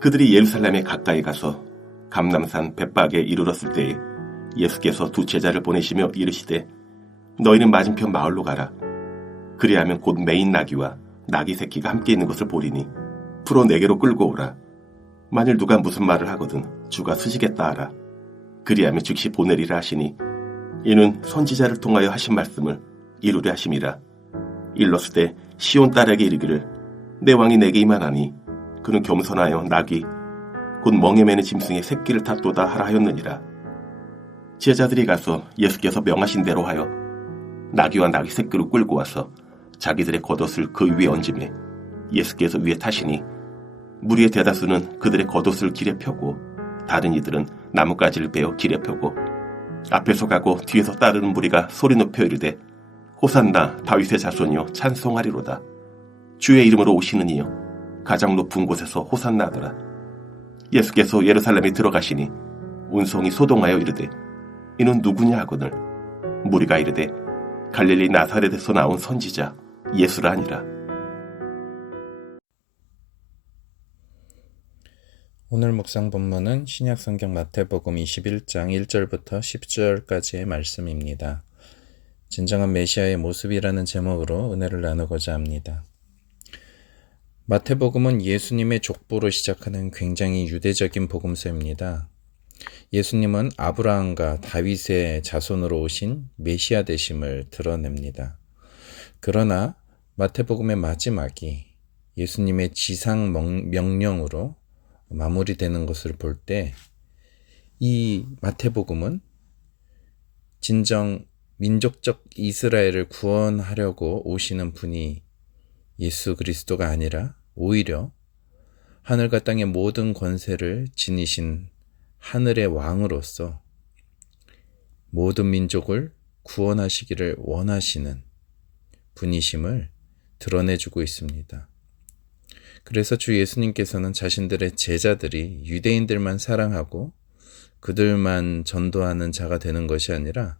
그들이 예루살렘에 가까이 가서 감람산 벳박에 이르렀을 때에 예수께서 두 제자를 보내시며 이르시되 너희는 맞은편 마을로 가라. 그리하면 곧 매인 나귀와 나귀 새끼가 함께 있는 것을 보리니 풀어 내게로 끌고 오라. 만일 누가 무슨 말을 하거든 주가 쓰시겠다 하라. 그리하면 즉시 보내리라 하시니 이는 선지자를 통하여 하신 말씀을 이루려 하심이라. 일렀을 시온 딸에게 이르기를 내 왕이 내게 임하나니 그는 겸손하여 나귀 곧 멍에 매는 짐승의 새끼를 탔도다 하라 하였느니라. 제자들이 가서 예수께서 명하신 대로 하여 나귀와 나귀 새끼를 끌고 와서 자기들의 겉옷을 그 위에 얹으매 예수께서 위에 타시니 무리의 대다수는 그들의 겉옷을 길에 펴고 다른 이들은 나뭇가지를 베어 길에 펴고 앞에서 가고 뒤에서 따르는 무리가 소리 높여 이르되 호산나 다윗의 자손이여 찬송하리로다. 주의 이름으로 오시는 이여 가장 높은 곳에서 호산나 하더라. 예수께서 예루살렘에 들어가시니 운송이 소동하여 이르되 이는 누구냐 하거늘 무리가 이르되 갈릴리 나사렛에서 나온 선지자 예수라 하니라. 오늘 묵상 본문은 신약성경 마태복음 21장 1절부터 10절까지의 말씀입니다. 진정한 메시아의 모습이라는 제목으로 은혜를 나누고자 합니다. 마태복음은 예수님의 족보로 시작하는 굉장히 유대적인 복음서입니다. 예수님은 아브라함과 다윗의 자손으로 오신 메시아 되심을 드러냅니다. 그러나 마태복음의 마지막이 예수님의 지상 명령으로 마무리되는 것을 볼 때 이 마태복음은 진정 민족적 이스라엘을 구원하려고 오시는 분이 예수 그리스도가 아니라 오히려 하늘과 땅의 모든 권세를 지니신 하늘의 왕으로서 모든 민족을 구원하시기를 원하시는 분이심을 드러내주고 있습니다. 그래서 주 예수님께서는 자신들의 제자들이 유대인들만 사랑하고 그들만 전도하는 자가 되는 것이 아니라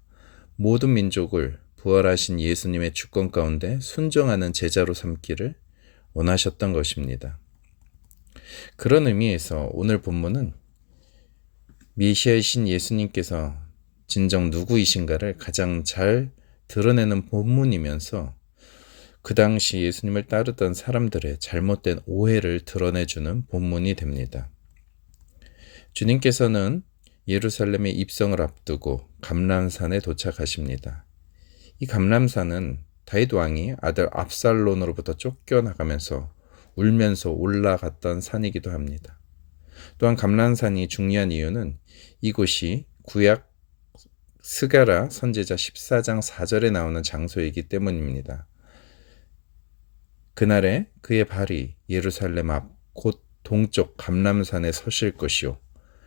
모든 민족을 부활하신 예수님의 주권 가운데 순종하는 제자로 삼기를 원하셨던 것입니다. 그런 의미에서 오늘 본문은 메시아이신 예수님께서 진정 누구이신가를 가장 잘 드러내는 본문이면서 그 당시 예수님을 따르던 사람들의 잘못된 오해를 드러내주는 본문이 됩니다. 주님께서는 예루살렘의 입성을 앞두고 감람산에 도착하십니다. 이 감람산은 다윗 왕이 아들 압살론으로부터 쫓겨나가면서 울면서 올라갔던 산이기도 합니다. 또한 감람산이 중요한 이유는 이곳이 구약 스가랴 선지자 14장 4절에 나오는 장소이기 때문입니다. 그날에 그의 발이 예루살렘 앞 곧 동쪽 감람산에 서실 것이요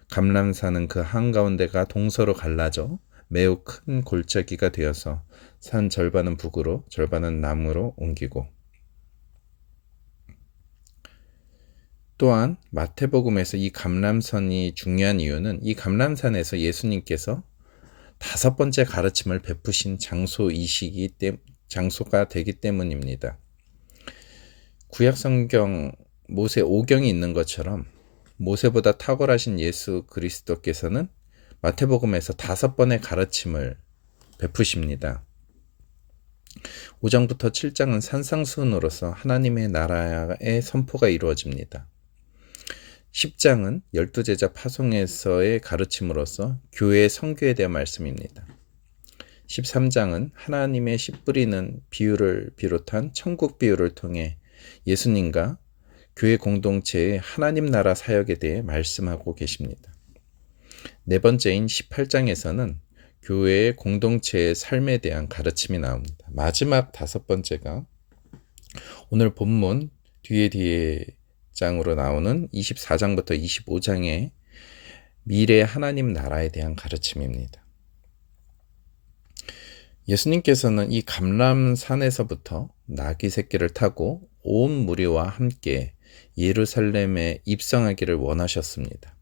감람산은 그 한가운데가 동서로 갈라져 매우 큰 골짜기가 되어서 산 절반은 북으로 절반은 남으로 옮기고 또한 마태복음에서 이 감람산이 중요한 이유는 이 감람산에서 예수님께서 5번째 가르침을 베푸신 장소가 되기 때문입니다. 구약성경 모세 오경이 있는 것처럼 모세보다 탁월하신 예수 그리스도께서는 마태복음에서 5번의 가르침을 베푸십니다. 5장부터 7장은 산상수훈으로서 하나님의 나라의 선포가 이루어집니다. 10장은 12제자 파송에서의 가르침으로서 교회의 선교에 대한 말씀입니다. 13장은 하나님의 씨 뿌리는 비유를 비롯한 천국 비유를 통해 예수님과 교회 공동체의 하나님 나라 사역에 대해 말씀하고 계십니다. 네 번째인 18장에서는 교회의 공동체의 삶에 대한 가르침이 나옵니다. 마지막 5번째가 오늘 본문 뒤에 장으로 나오는 24장부터 25장의 미래 하나님 나라에 대한 가르침입니다. 예수님께서는 이 감람산에서부터 나귀 새끼를 타고 온 무리와 함께 예루살렘에 입성하기를 원하셨습니다.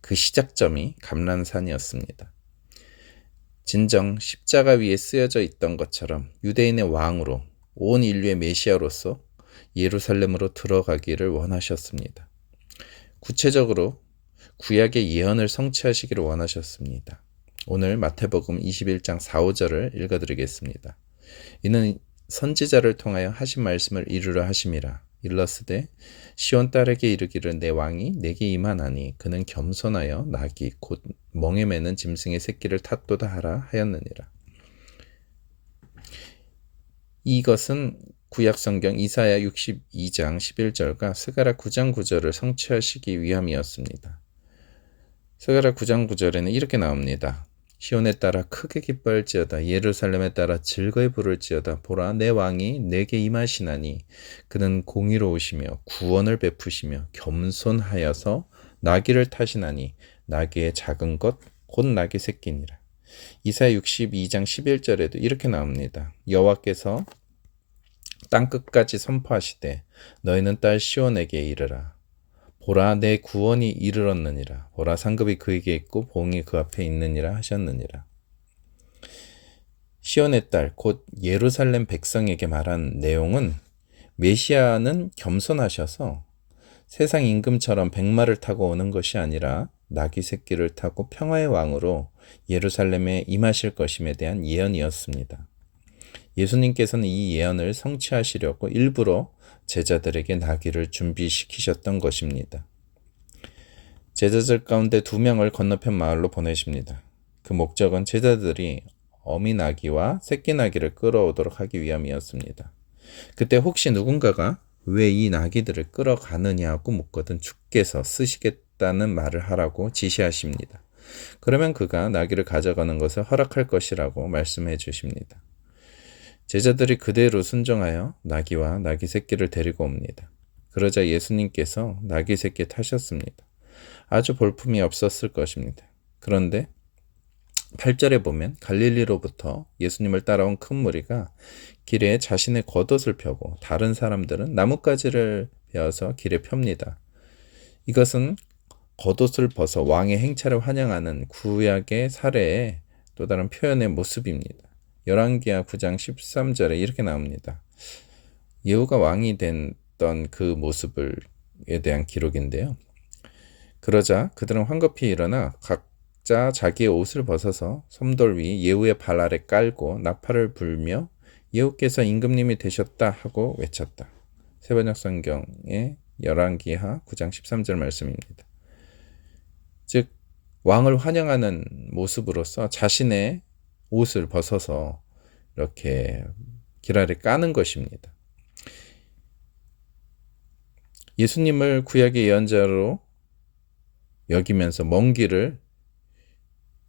그 시작점이 감람산이었습니다. 진정 십자가 위에 쓰여져 있던 것처럼 유대인의 왕으로 온 인류의 메시아로서 예루살렘으로 들어가기를 원하셨습니다. 구체적으로 구약의 예언을 성취하시기를 원하셨습니다. 오늘 마태복음 21장 4, 5절을 읽어드리겠습니다. 이는 선지자를 통하여 하신 말씀을 이루려 하심이라. 일러스되 시온 딸에게 이르기를 내 왕이 내게 임하나니 그는 겸손하여 나귀 곧 멍에 매는 짐승의 새끼를 탓도다 하라 하였느니라. 이것은 구약성경 이사야 62장 11절과 스가랴 9장 9절을 성취하시기 위함이었습니다. 스가랴 9장 9절에는 이렇게 나옵니다. 시온에 따라 크게 기뻐할지어다 예루살렘에 따라 즐거이 부를지어다 보라 내 왕이 내게 임하시나니 그는 공의로우시며 구원을 베푸시며 겸손하여서 나귀를 타시나니 나귀의 작은 것 곧 나귀 새끼니라. 이사야 62장 11절에도 이렇게 나옵니다. 여호와께서 땅끝까지 선포하시되 너희는 딸 시온에게 이르라. 보라 내 구원이 이르렀느니라. 보라 상급이 그에게 있고 봉이 그 앞에 있느니라 하셨느니라. 시온의 딸 곧 예루살렘 백성에게 말한 내용은 메시아는 겸손하셔서 세상 임금처럼 백마를 타고 오는 것이 아니라 나귀 새끼를 타고 평화의 왕으로 예루살렘에 임하실 것임에 대한 예언이었습니다. 예수님께서는 이 예언을 성취하시려고 일부러 제자들에게 나귀를 준비시키셨던 것입니다. 제자들 가운데 2명을 건너편 마을로 보내십니다. 그 목적은 제자들이 어미 나귀와 새끼 나귀를 끌어오도록 하기 위함이었습니다. 그때 혹시 누군가가 왜 이 나귀들을 끌어가느냐고 묻거든 주께서 쓰시겠다는 말을 하라고 지시하십니다. 그러면 그가 나귀를 가져가는 것을 허락할 것이라고 말씀해 주십니다. 제자들이 그대로 순종하여 나귀와 나귀 새끼를 데리고 옵니다. 그러자 예수님께서 나귀 새끼에 타셨습니다. 아주 볼품이 없었을 것입니다. 그런데 8절에 보면 갈릴리로부터 예수님을 따라온 큰 무리가 길에 자신의 겉옷을 펴고 다른 사람들은 나뭇가지를 베어서 길에 펴니다. 이것은 겉옷을 벗어 왕의 행차를 환영하는 구약의 사례의 또 다른 표현의 모습입니다. 열왕기하 9장 13절에 이렇게 나옵니다. 예후가 왕이 됐던 그 모습에 대한 기록인데요. 그러자 그들은 황급히 일어나 각자 자기의 옷을 벗어서 섬돌 위 예후의 발 아래 깔고 나팔을 불며 예후께서 임금님이 되셨다 하고 외쳤다. 세번역 성경의 열왕기하 9장 13절 말씀입니다. 즉 왕을 환영하는 모습으로서 자신의 옷을 벗어서 이렇게 길 아래 까는 것입니다. 예수님을 구약의 예언자로 여기면서 먼 길을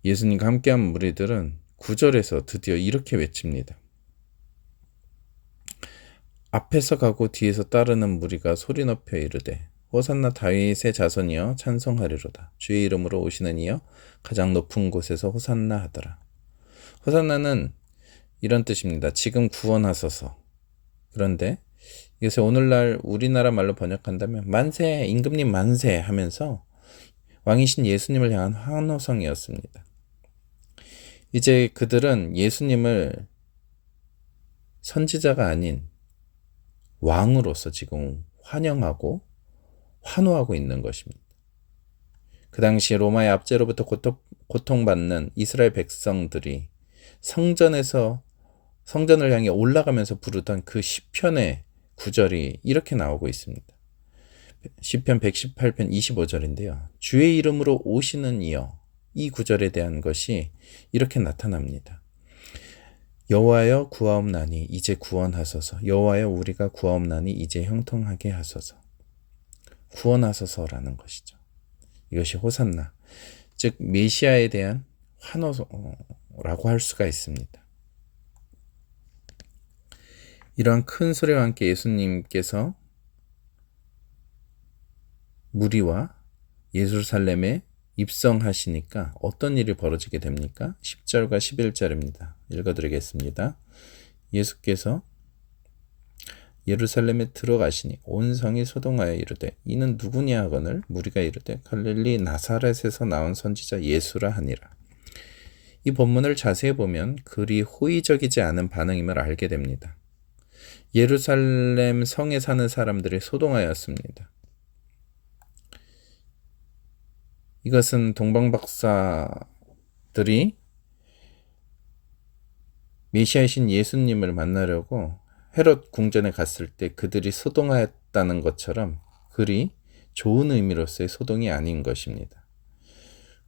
예수님과 함께한 무리들은 9절에서 드디어 이렇게 외칩니다. 앞에서 가고 뒤에서 따르는 무리가 소리 높여 이르되 호산나 다윗의 자손이여 찬송하리로다. 주의 이름으로 오시는 이여 가장 높은 곳에서 호산나 하더라. 호산나는 이런 뜻입니다. 지금 구원하소서. 그런데 이것을 오늘날 우리나라 말로 번역한다면 만세, 임금님 만세 하면서 왕이신 예수님을 향한 환호성이었습니다. 이제 그들은 예수님을 선지자가 아닌 왕으로서 지금 환영하고 환호하고 있는 것입니다. 그 당시 로마의 압제로부터 고통받는 이스라엘 백성들이 성전을 향해 올라가면서 부르던 그 시편의 구절이 이렇게 나오고 있습니다. 시편 118편 25절인데요. 주의 이름으로 오시는 이여, 이 구절에 대한 것이 이렇게 나타납니다. 여호와여 구하옵나니 이제 구원하소서. 여호와여 우리가 구하옵나니 이제 형통하게 하소서. 구원하소서라는 것이죠. 이것이 호산나, 즉 메시아에 대한 환호라고 할 수가 있습니다. 이러한 큰 소리와 함께 예수님께서 무리와 예루살렘에 입성하시니까 어떤 일이 벌어지게 됩니까? 10절과 11절입니다. 읽어드리겠습니다. 예수께서 예루살렘에 들어가시니 온 성이 소동하여 이르되 이는 누구냐 하거늘 무리가 이르되 갈릴리 나사렛에서 나온 선지자 예수라 하니라. 이 본문을 자세히 보면 그리 호의적이지 않은 반응임을 알게 됩니다. 예루살렘 성에 사는 사람들이 소동하였습니다. 이것은 동방박사들이 메시아이신 예수님을 만나려고 헤롯 궁전에 갔을 때 그들이 소동하였다는 것처럼 그리 좋은 의미로서의 소동이 아닌 것입니다.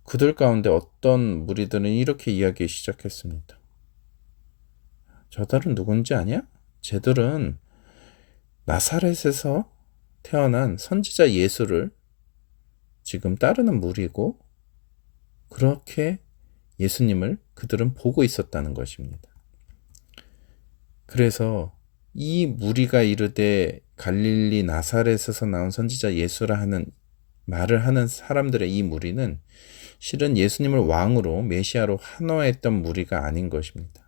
그들 가운데 어떤 무리들은 이렇게 이야기하기 시작했습니다. 저들은 누군지 아냐? 쟤들은 나사렛에서 태어난 선지자 예수를 지금 따르는 무리고, 그렇게 예수님을 그들은 보고 있었다는 것입니다. 그래서 이 무리가 이르되 갈릴리 나사렛에서 나온 선지자 예수라 하는 말을 하는 사람들의 이 무리는 실은 예수님을 왕으로 메시아로 환호했던 무리가 아닌 것입니다.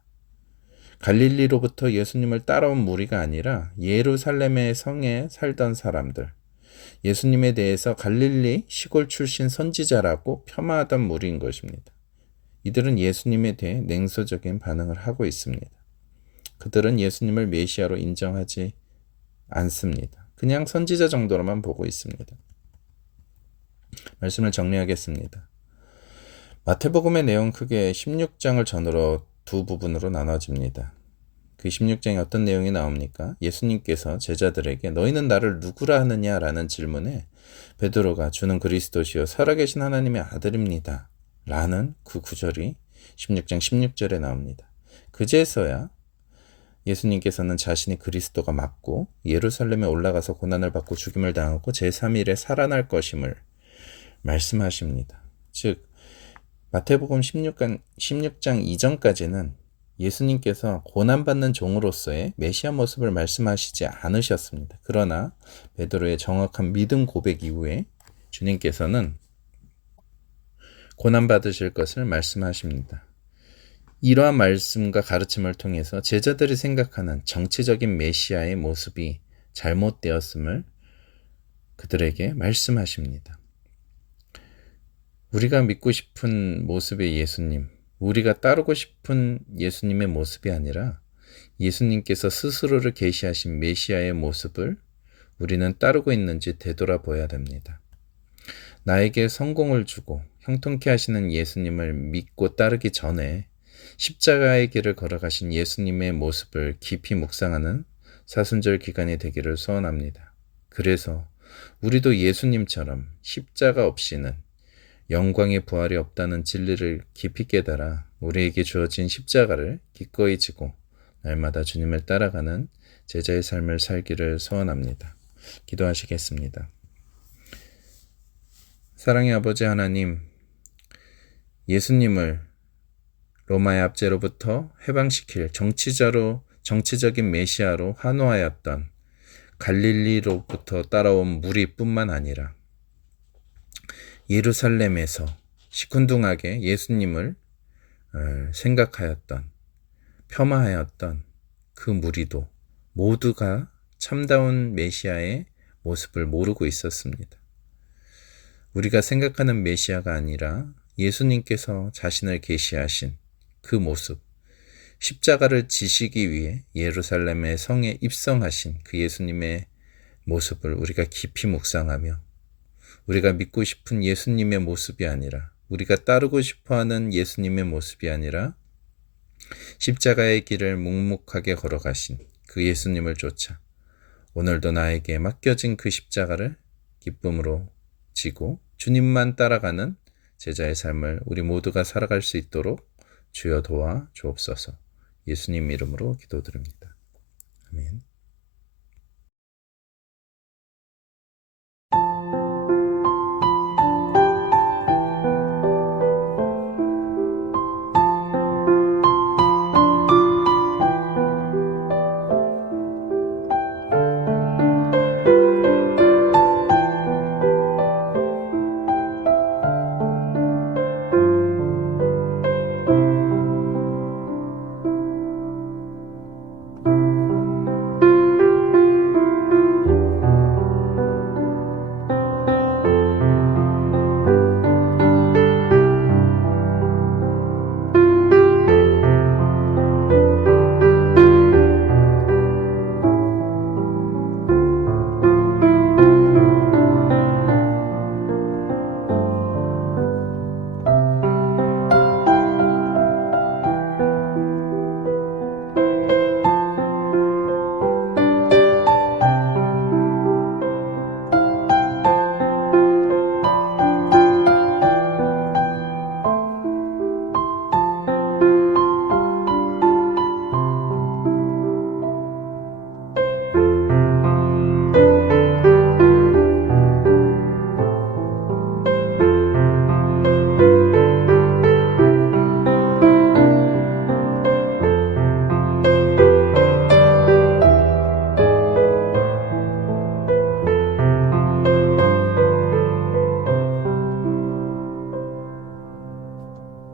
갈릴리로부터 예수님을 따라온 무리가 아니라 예루살렘의 성에 살던 사람들, 예수님에 대해서 갈릴리 시골 출신 선지자라고 폄하하던 무리인 것입니다. 이들은 예수님에 대해 냉소적인 반응을 하고 있습니다. 그들은 예수님을 메시아로 인정하지 않습니다. 그냥 선지자 정도로만 보고 있습니다. 말씀을 정리하겠습니다. 마태복음의 내용 크게 16장을 전후로 두 부분으로 나눠집니다. 그 16장에 어떤 내용이 나옵니까? 예수님께서 제자들에게 너희는 나를 누구라 하느냐라는 질문에 베드로가 주는 그리스도시요 살아계신 하나님의 아들입니다 라는 그 구절이 16장 16절에 나옵니다. 그제서야 예수님께서는 자신이 그리스도가 맞고 예루살렘에 올라가서 고난을 받고 죽임을 당하고 제3일에 살아날 것임을 말씀하십니다. 즉 마태복음 16장 이전까지는 예수님께서 고난받는 종으로서의 메시아 모습을 말씀하시지 않으셨습니다. 그러나 베드로의 정확한 믿음 고백 이후에 주님께서는 고난받으실 것을 말씀하십니다. 이러한 말씀과 가르침을 통해서 제자들이 생각하는 정치적인 메시아의 모습이 잘못되었음을 그들에게 말씀하십니다. 우리가 믿고 싶은 모습의 예수님, 우리가 따르고 싶은 예수님의 모습이 아니라 예수님께서 스스로를 계시하신 메시아의 모습을 우리는 따르고 있는지 되돌아봐야 됩니다. 나에게 성공을 주고 형통케 하시는 예수님을 믿고 따르기 전에 십자가의 길을 걸어가신 예수님의 모습을 깊이 묵상하는 사순절 기간이 되기를 소원합니다. 그래서 우리도 예수님처럼 십자가 없이는 영광의 부활이 없다는 진리를 깊이 깨달아 우리에게 주어진 십자가를 기꺼이 지고 날마다 주님을 따라가는 제자의 삶을 살기를 소원합니다. 기도하시겠습니다. 사랑의 아버지 하나님, 예수님을 로마의 압제로부터 해방시킬 정치적인 메시아로 환호하였던 갈릴리로부터 따라온 무리뿐만 아니라 예루살렘에서 시큰둥하게 예수님을 생각하였던, 폄하하였던 그 무리도 모두가 참다운 메시아의 모습을 모르고 있었습니다. 우리가 생각하는 메시아가 아니라 예수님께서 자신을 계시하신 그 모습, 십자가를 지시기 위해 예루살렘의 성에 입성하신 그 예수님의 모습을 우리가 깊이 묵상하며 우리가 믿고 싶은 예수님의 모습이 아니라, 우리가 따르고 싶어하는 예수님의 모습이 아니라 십자가의 길을 묵묵하게 걸어가신 그 예수님을 쫓아 오늘도 나에게 맡겨진 그 십자가를 기쁨으로 지고 주님만 따라가는 제자의 삶을 우리 모두가 살아갈 수 있도록 주여 도와 주옵소서. 예수님 이름으로 기도드립니다. 아멘.